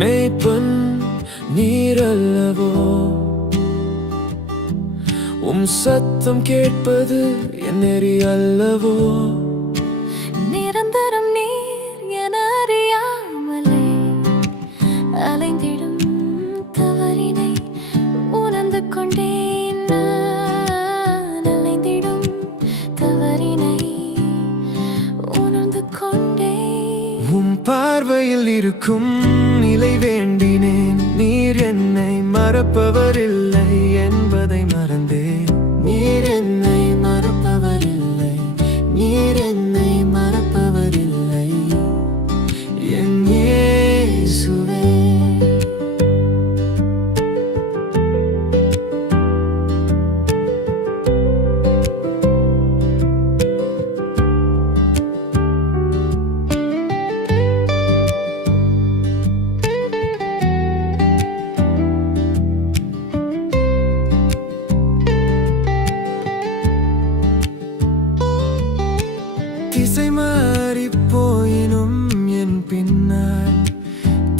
மேய்ப்பன் நீரல்லவோ, சத்தம் கேட்பது என் நெறி அல்லவோ. நிரந்தரம் நீர் என அறியாமலே அலைந்திடும் தவறினை உணர்ந்து கொண்டேன். நான் அலைந்திடும் தவறினை உணர்ந்து கொண்டேன். பார்வையில் இருக்கும் நிலை வேண்டினேன். நீர் என்னை மறப்பவரில்லை என்பதை மறந்தேன். நீர் என்னை மறப்பவரில்லை, நீர் என்னை மறப்பவரில்லை என் இயேசுவே. திசை மாறி போயினும் என் பின்னால்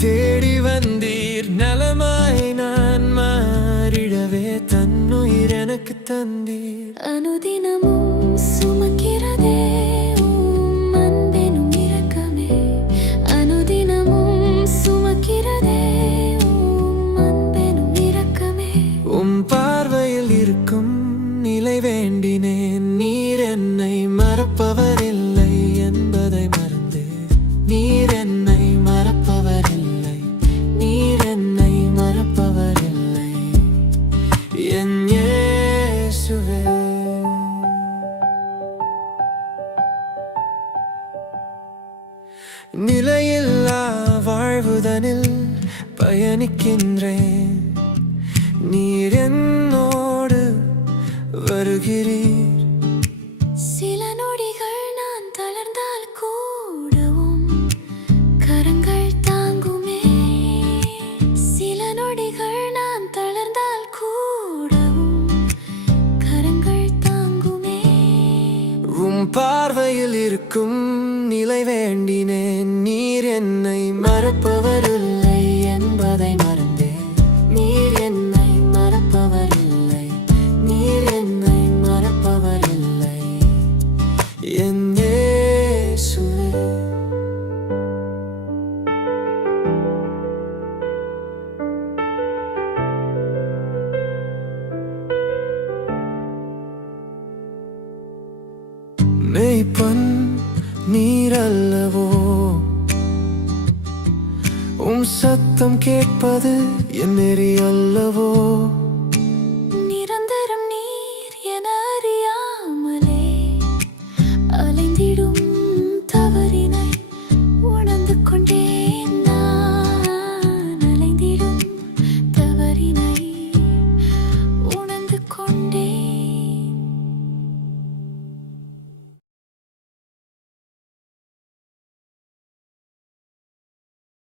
தேடி வந்தீர். நலமாய் நான் மாறிடவே தன்னுயிர் எனக்கு தந்தீர். அனுதினமும் சுமக்கிறதே உம் அன்பெனும் இரக்கமே. அனுதினமும் சுமக்கிறதே உம் அன்பெனும் இரக்கமே. பார்வையில் இருக்கும் நிலை வேண்டினேன். நீர் என்னை மறப்பவரில்லை என்பதை மறந்தேன். நீர் என்னை மறப்பவரில்லை, நீர் என்னை மறப்பவரில்லை என் இயேசுவே. நிலையில்லா வாழ்வுதனில் பயணிக்கின்றேன். நீர் என்னோடு வருகிறீர். சில நொடிகள் நான் தளர்ந்தால் கூடவும் கரங்கள் தாங்குமே. சில நொடிகள் நான் தளர்ந்தால் கூடவும் கரங்கள் தாங்குமே. பார்வையில் இருக்கும் நிலை வேண்டினேன். நீர் என்னை மறப்பவரில்லை என்பதை மறந்தேன். நீர் என்னை மறப்பவரில்லை, நீர் என்னை மறப்பவரில்லை என் இயேசுவே. மேய்ப்பன் நீரல்லவோ, சத்தம் கேட்பது என் நெறி அல்லவோ.